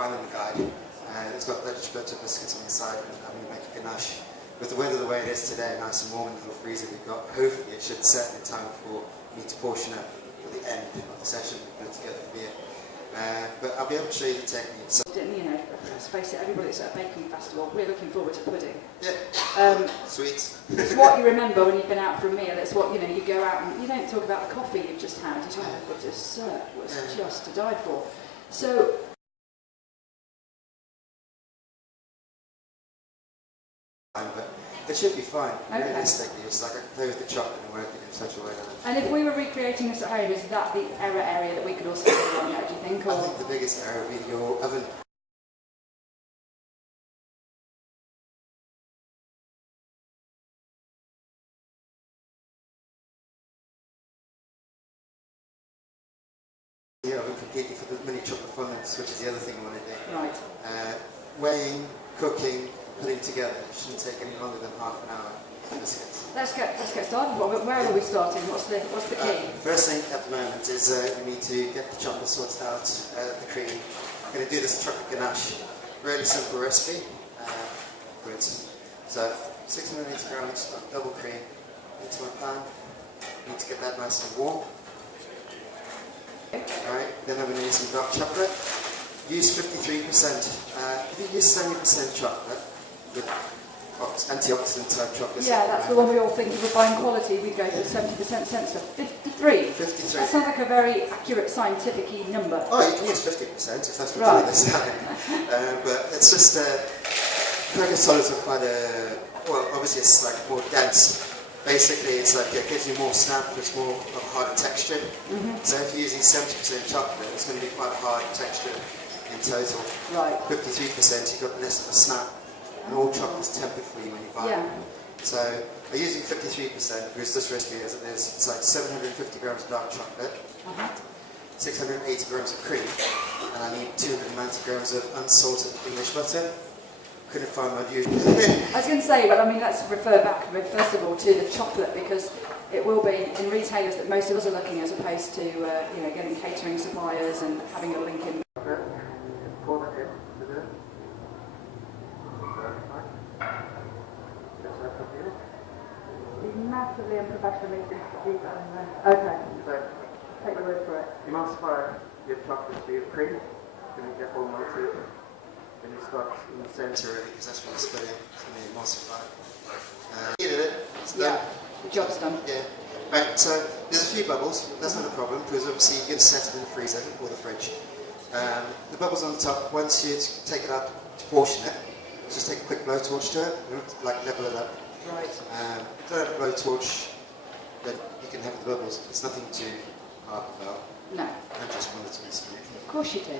find in the guide. It's got British butter biscuits on the side, and I'm going to make a ganache. With the weather the way it is today, nice and warm in the little freezer we've got, hopefully it should set in time for me to portion up for the end of the session and put it together for beer. But I'll be able to show you the technique. So, you know, let's face it, everybody that's at a baking festival, we're looking forward to pudding. Yeah. Sweets. It's what you remember when you've been out for a meal. It's what, you know, you go out and you don't talk about the coffee you've just had. You talk about the dessert was just to die for. So. But it should be fine. Okay. Realistically, it's like I can play with the chocolate and work it in such a way that. And if we were recreating this at home, is that the error area that we could also do on there, do you think? Or? I think the biggest error would be your oven. The oven completely for the mini chocolate fondants, which is the other thing I want to do. Right. Weighing, cooking, putting together shouldn't take any longer than half an hour. Let's get started. Where are we starting? What's the key? First thing at the moment is we need to get the chocolate sorted out, the cream. I'm going to do this chocolate ganache. Really simple recipe. For instance, so 680 grams of double cream into my pan. Need to get that nice and warm. Alright, then I'm going to use some dark chocolate. Use 53%. If you use 70% chocolate with antioxidant type chocolate. Yeah, that's the one we all think of fine quality. We go for 70% sensor. 53. 53. That sounds like a very accurate scientific number. Oh, you can use 50% if that's what you decide. But it's just Cracker solids are quite well, obviously it's like more dense. Basically, it's like it gives you more snap, it's more of a harder texture. So if you're using 70% chocolate, it's going to be quite a hard texture in total. Right. 53%, you've got less of a snap, and all chocolate's tempered for you when you buy it. So I'm using 53% because this recipe as it is, it's like 750 grams of dark chocolate, 680 grams of cream, and I need 290 grams of unsalted English butter. Couldn't find my usual. I was going to say, well, I mean, let's refer back first of all to the chocolate, because it will be in retailers that most of us are looking, as opposed to you know, getting catering suppliers and having a link in. Pour that in. He's massively unprofessionally. Okay. So, take the word for it. Emulsify your chocolate to your cream. Then you get all onto it. Then you start in the centre really, because that's what it's going to emulsify. Heated it. It's done. Yeah. The job's done. Yeah. Right. So there's a few bubbles. That's not a problem because obviously you're going to set it in the freezer or the fridge. The bubbles on the top. Once you take it out to portion it, just take a quick blowtorch to it, like level it up. Right. Don't have a blowtorch, then you can have the bubbles. It's nothing too hard about. No. I just wanted to be smooth. Of course you do.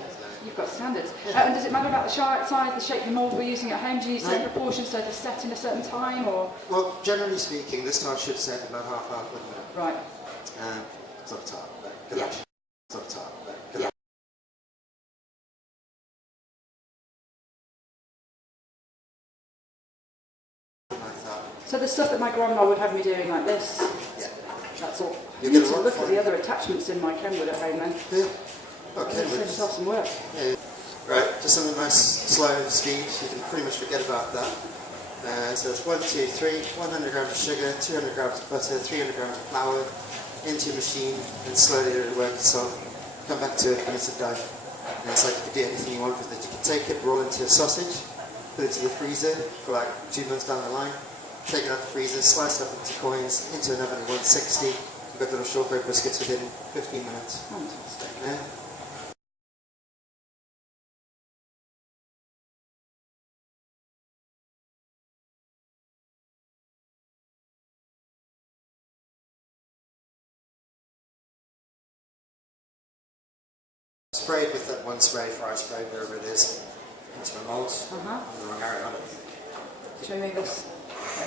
You've got standards. And does it matter about the size, the shape, the mould we're using at home? Do you use certain proportions so they're set in a certain time, or? Well, generally speaking, this tart should set about half hour, 1 minute. Right. It's not tart, but good luck. It's not tart, but good luck. So the stuff that my grandma would have me doing like this, that's all. You need to look at the other attachments in my Kenwood at home then. Yeah. Okay. It's some work. Yeah. Right, just something nice, slow speed. You can pretty much forget about that. So it's 1, 2, 3, 100 grams of sugar, 200 grams of butter, 300 grams of flour into your machine, and slowly let it work itself. Come back to it when it's done. And it's like you can do anything you want with it. You can take it, roll it into a sausage, put it to the freezer for like 2 months down the line. Take it out of the freezer, slice it up into coins, into an oven at 160. You've got little shortbread biscuits within 15 minutes. Fantastic. Yeah. Sprayed with that one spray, fire spray, wherever it is, into my mould. I'm the wrong area on it. Show me this.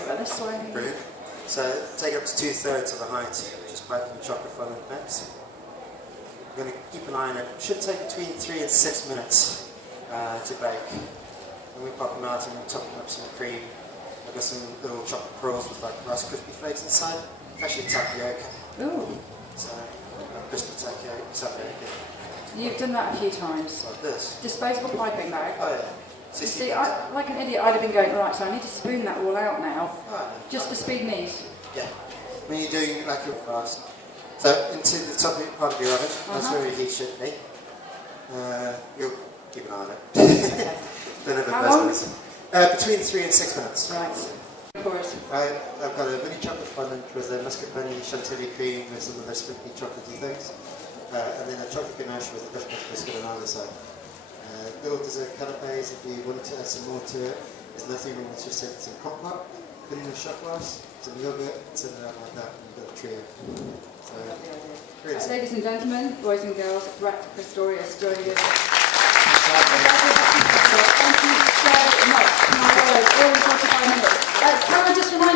Over this way. Brilliant. So take it up to 2/3 of the height, just piping the chocolate fondant mix. I'm going to keep an eye on it. It should take between 3 and 6 minutes to bake. And we pop them out and top them up some cream. I've got some little chocolate pearls with like Rice Krispie flakes inside. It's actually tapioca. Ooh. So crispy tapioca. You've done that a few times. Like this. Disposable piping bag. Oh yeah. You see, like an idiot, I'd have been going, right, so I need to spoon that all out now, Oh, just for speed and ease. yeah. When you're doing like your fast. So into the top part of your oven, that's where your heat should be. You'll keep an eye on it. Don't have How long? Between 3 and 6 minutes. Right. Chorus. I've got a mini chocolate fondant with a mascarpone chantilly cream with some of those sprinky chocolatey things. And then a chocolate ganache with a fresh butter biscuit on either side. Little dessert canapes if you want to add some more to it. There's nothing wrong with just taking some compote, put in a shot glass, some yogurt, and send it out like that, and you've got a trio. So, really Ladies and gentlemen, boys and girls, Brett Pistorius joining us. Thank you so much. My word, always 45 minutes. Can I just remind